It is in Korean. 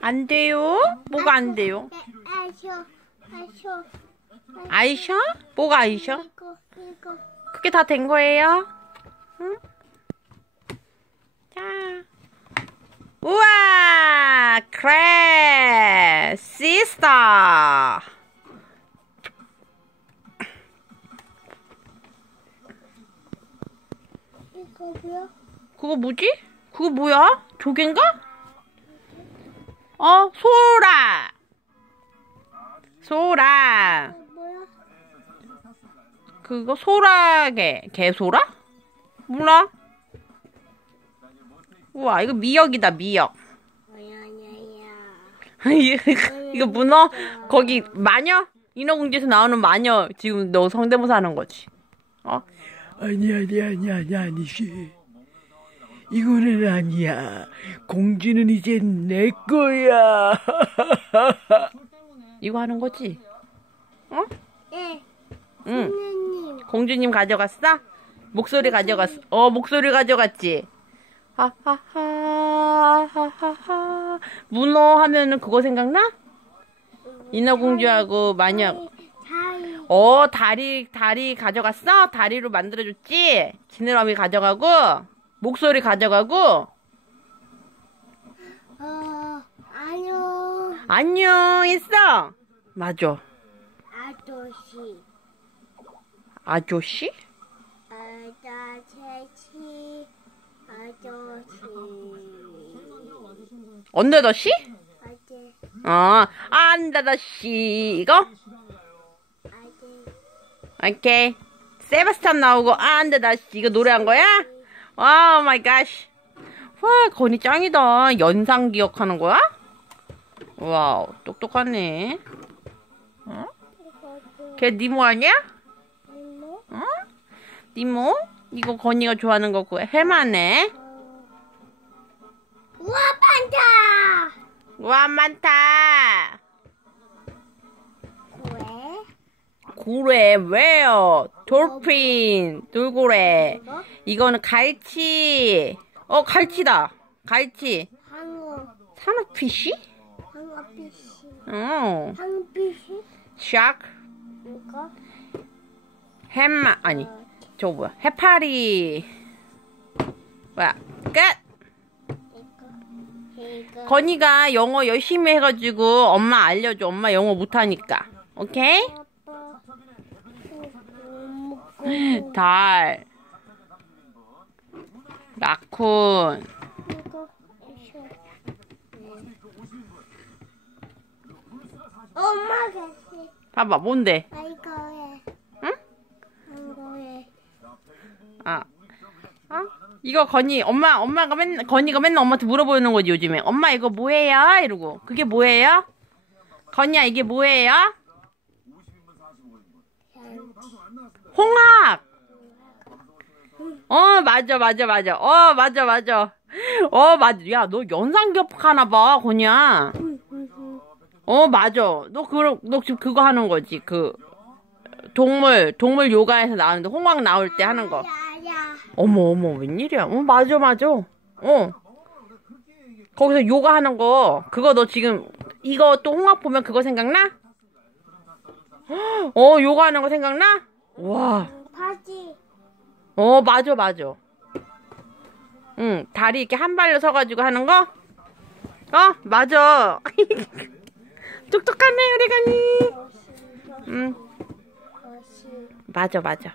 안 돼요? 뭐가 안 돼요? 아셔, 아셔. 아이셔? 뭐가 아이셔? 이거, 이거. 그게 다 된 거예요? 응? 자. 우와! 크레! 시스터! 이거 뭐야? 그거 뭐지? 그거 뭐야? 조개인가? 어, 소라! 소라! 그거 소라게. 개소라? 몰라? 우와, 이거 미역이다, 미역. 이거 문어? 거기 마녀? 인어공주에서 나오는 마녀 지금 너 성대모사 하는 거지. 어? 아니 아니 아니 아니 아니시. 이거는 아니야. 공주는 이제 내 거야. 이거 하는 거지? 어? 네. 응. 선생님. 공주님 가져갔어? 목소리 가져갔어. 어, 목소리 가져갔지? 하하하, 하하하. 문어 하면은 그거 생각나? 인어공주하고 마녀. 다리. 어, 다리, 다리 가져갔어? 다리로 만들어줬지? 지느러미 가져가고, 목소리 가져가고, 어, 안녕. 안녕 했어? 맞아. 아저씨. 아저씨? 아저씨. 아저씨. 언더더씨? 아재. 어, 안다더씨. 이거? 아재. 오케이. 세바스찬 나오고, 안다더씨. 이거 노래한 거야? 오 마이 갓. 와, 건이 짱이다. 연상 기억하는 거야? 와우, 똑똑하네. 어? 걔 니모 아니야? 이모. 어? 니모? 이거 건이가 좋아하는 거고, 해마네. 우와, 반다! 와, 많다. 왜? 고래, 왜요? 돌핀, 돌고래. 이거? 이거는 갈치. 어, 갈치다. 갈치. 항어. 산호피쉬? 항어피시. 어. 항피시? 샥. 이거? 햄마, 아니. 저거 뭐야? 해파리. 뭐야? 끝! 이거. 이거. 건이가 영어 열심히 해가지고 엄마 알려줘. 엄마 영어 못하니까. 오케이? 달. 라쿤. 엄마가 해. 봐봐, 뭔데? 아, 이거 해. 응? 이거 해. 아. 어? 이거 건이, 엄마, 엄마가 맨날, 건이가 맨날 엄마한테 물어보는 거지, 요즘에. 엄마, 이거 뭐예요? 이러고. 그게 뭐예요? 건이야, 이게 뭐예요? 홍학! 어, 맞아, 맞아, 맞아. 어, 맞아, 맞아. 어, 맞아. 야, 너 연상기업 하나봐, 건이야. 어, 맞아. 너, 그, 너 지금 그거 하는 거지. 그, 동물, 동물 요가에서 나오는데, 홍학 나올 때 하는 거. 어머 어머 웬일이야? 어 맞아 맞아. 어. 거기서 요가 하는 거 그거 너 지금 이거 또 홍합 보면 그거 생각나? 어 요가 하는 거 생각나? 와. 바지. 어 맞아 맞아. 응 다리 이렇게 한 발로 서가지고 하는 거? 어 맞아. 똑똑하네 우리 가니. 응. 맞아 맞아.